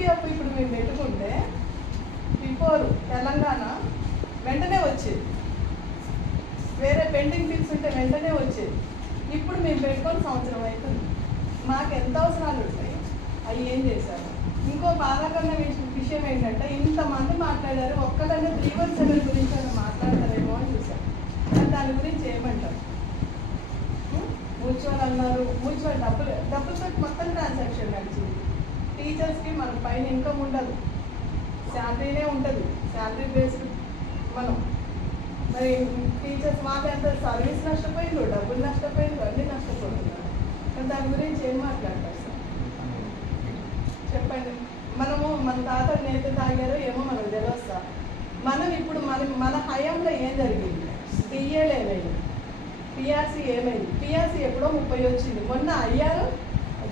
GPF ఇప్పుడు మేము పెట్టుకుంటే బిఫోర్ తెలంగాణ వెంటనే వచ్చేది, వేరే పెండింగ్ బిల్స్ ఉంటే వెంటనే వచ్చేది. ఇప్పుడు మేము పెట్టుకొని సంవత్సరం అవుతుంది. మాకు ఎంత అవసరాలు ఉంటాయి, అవి ఏం చేశారు? ఇంకో బాధాకరణ విషయం ఏంటంటే ఇంతమంది మాట్లాడారు, ఒక్కదన్నా 317 గురించి అని మాట్లాడతారేమో అని చూశారు. దాని గురించి ఏమంటారు? మ్యూచువల్ అన్నారు, మ్యూచువల్ డబ్బులతో మొత్తం ట్రాన్సాక్షన్ నడిచింది. టీచర్స్కి మన పైన ఇన్కమ్ ఉండదు, శాలరీనే ఉంటుంది, శాలరీ బేస్డ్. మనం మరి టీచర్స్ మాకు ఎంత సర్వీస్ నష్టపోయిందో, డబ్బులు నష్టపోయిందో, అన్నీ నష్టపోతున్నారు. దాని గురించి ఏం మాట్లాడతారు సార్ చెప్పండి. మనము మన తాత నేత తాగారో ఏమో మనకు తెలియదు సార్. మనం ఇప్పుడు మన హయాంలో ఏం జరిగింది? టీఏలు ఏమైంది, పిఆర్సీ ఏమైంది? పిఆర్సీ ఎప్పుడో 30 వచ్చింది, మొన్న అయ్యారు.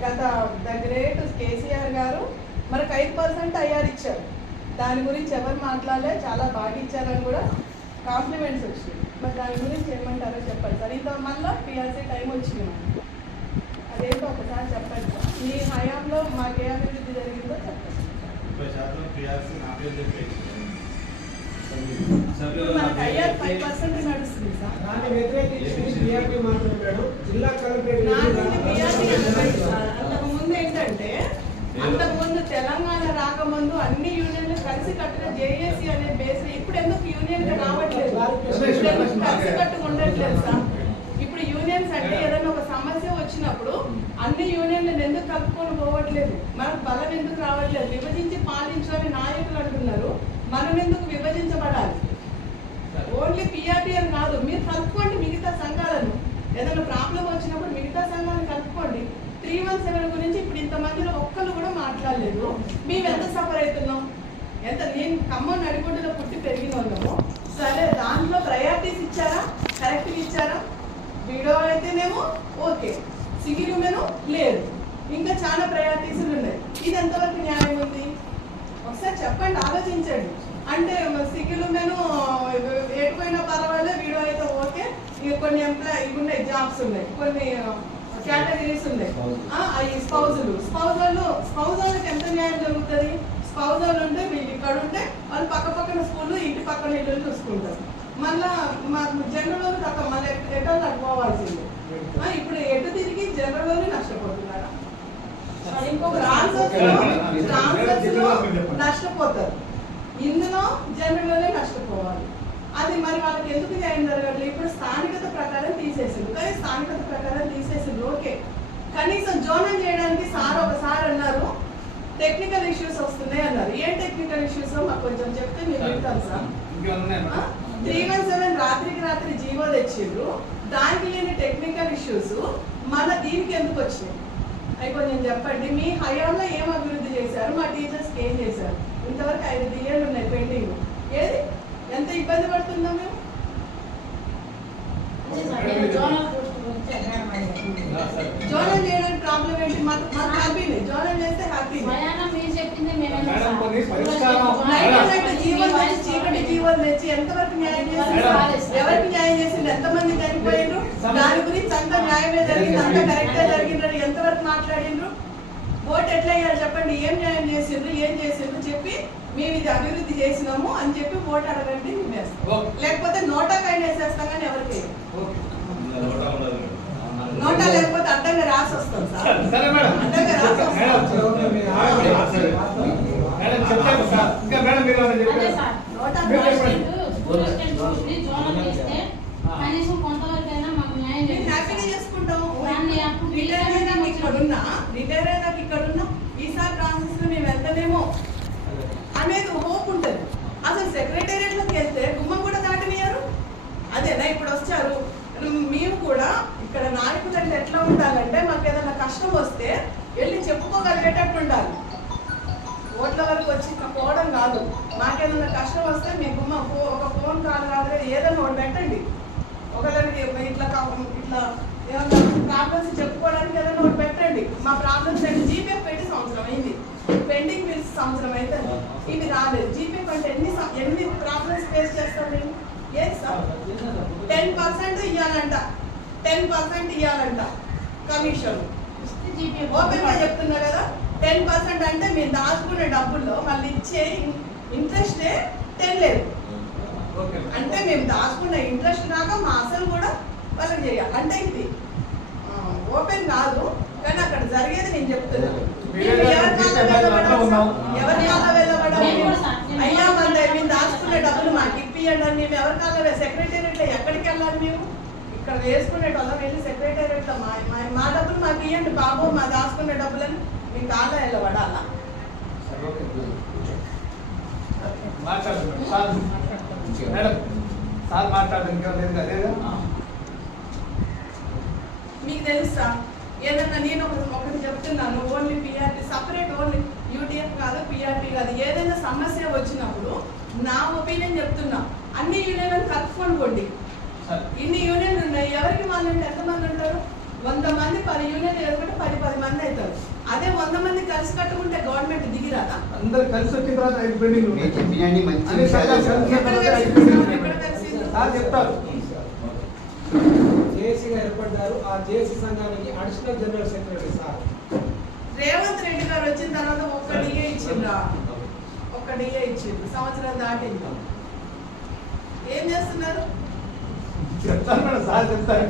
గత ద గ్రేట్ కేసీఆర్ గారు మనకు 5% ఐఆర్ ఇచ్చారు. దాని గురించి ఎవరు మాట్లాడలే, చాలా బాగా ఇచ్చారని కూడా కాంప్లిమెంట్స్ వచ్చింది. మరి దాని గురించి ఏమంటారో చెప్పండి సార్. ఇంత మళ్ళీ పిఆర్సీ టైం వచ్చింది, అదేంటో ఒకసారి చెప్పండి సార్. మీ హయాంలో మాకు ఏ అభివృద్ధి జరిగిందో చెప్పండి. మనకు ఐఆర్ 5% నడుస్తుంది సార్. అంతకుముందు ఏంటంటే, అంతకుముందు తెలంగాణ రాకముందు అన్ని యూనియన్లు కలిసి కట్టిన జేఏసీ అనే బేస్ ఇప్పుడు ఎందుకు యూనియన్ గా రావట్లేదు, కలిసి కట్టుకు ఉండట్లేదు సార్. ఇప్పుడు యూనియన్స్ అంటే ఏదైనా ఒక సమస్య వచ్చినప్పుడు అన్ని యూనియన్లు ఎందుకు కలుపుకొని పోవట్లేదు, మనకు బలం ఎందుకు రావట్లేదు? విభజించి పాలించాలని నాయకులు అంటున్నారు, మనం ఎందుకు విభజించబడాలి? ఓన్లీ పిఆర్టీఎల్ కాదు, మీరు కలుపుకోండి మిగతా సంఘాలను. ఏదైనా ప్రాబ్లం వచ్చినప్పుడు మిగతా సంఘాలను కలుపుకోండి. 317 గురించి ఇప్పుడు ఇంతమందిలో ఒక్కరు కూడా మాట్లాడలేదు. మేము ఎంత సఫర్ అవుతున్నాం, ఎంత. నేను ఖమ్మం నడిగొడ్డులో పుట్టి పెరిగిన వాళ్ళము. సరే, దాంట్లో ప్రయారిటీస్ ఇచ్చారా? కరెక్ట్గా ఇచ్చారా? వీడియో అయితేనేమో ఓకే, సిగిరిమెను లేదు, ఇంకా చాలా ప్రయారిటీసులు ఉన్నాయి. ఇది ఎంతవరకు న్యాయం ఉంది? ఒకసారి చెప్పండి, ఆలోచించండి. అంటే సిగ్గులుమెను ఎటుపోయినా పర్వాలేదు, వీడియో అయితే ఓకే. ఇక కొన్ని ఇవి ఉన్నాయి, జాబ్స్ ఉన్నాయి, కొన్ని కేటగిరీస్ ఉన్నాయి. అవి స్పౌజులకు ఎంత న్యాయం జరుగుతుంది? స్పౌజులు ఉంటే వీళ్ళు ఇక్కడ ఉంటే వాళ్ళు పక్కన స్కూళ్ళు, ఇంటి పక్కన ఇల్లు చూసుకుంటారు. మళ్ళా మాకు జనరల్ తక్కువ, మళ్ళీ ఎటో పోవాల్సింది. ఇప్పుడు ఎటు తిరిగి జనరల్ నష్టపోతున్నారా? ఇంకొక ట్రాన్స్ఫర్స్ లో నష్టపోతారు, ఇందులో జనరల్లోనే నష్టపోవాలి. అది మరి వాళ్ళకి ఎందుకు న్యాయం జరగట్లేదు? ఇప్పుడు స్థానికత ప్రకారం తీసేసింది, కానీ స్థానికత ప్రకారం తీసేసింది ఓకే. కనీసం జోనల్ చేయడానికి ఒకసారి అన్నారు టెక్నికల్ ఇష్యూస్ వస్తున్నాయి అన్నారు. ఏం టెక్నికల్ ఇష్యూస్ మాకు కొంచెం చెప్తే మీరు వింటారు సార్. 317 రాత్రి జీవో తెచ్చిండ్రు, దానికి లేని టెక్నికల్ ఇష్యూస్ మన దీనికి ఎందుకు వచ్చినాయి? అవి కొంచెం చెప్పండి. మీ హయాంలో ఏం అభివృద్ధి చేశారు, మా టీచర్స్కి ఏం చేశారు? ఇంతవరకు 5 ఏళ్ళు ఉన్నాయి పెండింగ్. ఏది ఎంత ఇబ్బంది పడుతుందో మేము? జోనల్ చేయడానికి ప్రాబ్లం ఏంటి? మాకు హ్యాపీనే, జోనల్ చేస్తే హ్యాపీ. చీకటి జీవోలు తెచ్చి ఎంతవరకు న్యాయం చేసింది? ఎవరికి న్యాయం చేసింది? ఎంతమంది చనిపోయిండ్రు? దాని గురించి అంత న్యాయమే జరిగింది, అంత కరెక్ట్గా జరిగిందని ఎంతవరకు మాట్లాడిండ్రు? ఓటు ఎట్లా అయ్యారు చెప్పండి. ఏం న్యాయం చేసిండ్రు, ఏం చేసిండ్రు చెప్పి మేము ఇది అభివృద్ధి చేసినాము అని చెప్పి ఓటు అడగండి, మేము వేస్తాం. లేకపోతే నోటాకైనా వేసేస్తాం, కానీ ఎవరికి నోటా లేకపోతే అడ్డంగా రాసి వస్తాం సార్. అడ్డంగా రాసి హ్యాపీగా చేసుకుంటాము. రిటైర్ అయినాక ఇక్కడున్నా ఈసారి ప్రాసెస్ లో మేము వెళ్తామేమో అనేది హోప్ ఉంటుంది. అసలు సెక్రటేరియట్లోకి వెళ్తే గుమ్మం కూడా దాటనియారు. అదేనా ఇప్పుడు వచ్చారు? మేము కూడా ఇక్కడ నాయకులు అంటే ఎట్లా ఉండాలంటే, మాకు ఏదైనా కష్టం వస్తే వెళ్ళి చెప్పుకోగలిగేటట్టు ఉండాలి. ఓట్ల వరకు వచ్చి పోవడం కాదు. మాకేదైనా కష్టం వస్తే మీ గుమ్మ ఒక ఫోన్ కాల్ కాదు, ఏదైనా ఒకటి పెట్టండి. ఒకరికి ఇట్లా ఏమన్నా ప్రాబ్లమ్స్ చెప్పుకోవడానికి ఏదైనా ఒకటి పెట్టండి. మా ప్రాబ్లమ్స్ అంటే జీపీఎఫ్ పెట్టి సంవత్సరం అయింది, పెండింగ్ బిల్స్ సంవత్సరం అయితే ఇవి రాలేదు. జీపీఎఫ్ అంటే ఎన్ని ప్రాబ్లమ్స్ ఫేస్ చేస్తాం మేము? ఏం సార్ 10% ఇవ్వాలంట, 10% ఇవ్వాలంట కమిషన్. ఓపెన్ గా చెప్తున్నా కదా, 10% అంటే మీరు దాచుకునే డబ్బుల్లో మళ్ళీ ఇచ్చే ఇంట్రెస్టే 10 లేదు. అంటే మేము దాచుకున్న ఇంట్రెస్ట్ కాక మా అసలు కూడా వాళ్ళకి చేయాలి. అంటే ఇది ఓపెన్ కాదు, కానీ అక్కడ జరిగేది నేను చెప్తున్నాను. ఎవరి కాళ్ళ వెళ్ళబడ్డాం? అయ్యా మేము దాచుకునే డబ్బులు మాకు ఇప్పియండి అని మేము ఎవరి కాళ్ళ సెక్రటేరియట్లో ఎక్కడికి వెళ్ళాలి? మేము ఇక్కడ వేసుకునేటోళ్ళం, వెళ్ళి సెక్రటేరియట్లో మా డబ్బులు మాకు ఇవ్వండి బాబు, మా దాచుకునే డబ్బులని మీ కాళ్ళ వెళ్ళబడాలా? మీకు తెలుసా ఏదన్నా నేను ఒకటి చెప్తున్నాను, only PRT separate, only UTF కాదు పిఆర్టీ కాదు, ఏదైనా సమస్య వచ్చినప్పుడు నా ఒపీనియన్ చెప్తున్నా, అన్ని యూనియన్లను కలుపుకోండి. ఇన్ని యూనియన్లు ఉన్నాయి, ఎవరికి వాళ్ళు ఎంతమంది ఉంటారు? 100 మంది 10 యూనియన్లు వేసుకుంటే 10 మంది అవుతారు. అదే 100 మంది కలిసి కట్టుకుంటే గవర్నమెంట్ దిగిరాదా? అందరు కలిసి వచ్చిన తర్వాత చెప్తారు. జేఏసీగా ఏర్పడ్డారు. ఆ జేఏసీ సంఘానికి additional general secretary sir Revanth Reddy గారు వచ్చిన తర్వాత ఒక్క డిఏ ఇచ్చిండ్రా? ఒక్క డిఏ ఇచ్చిండ్రు, సంవత్సరం దాటింది. ఏం చేస్తున్నారు? చెప్తాను సార్, చెప్తారు.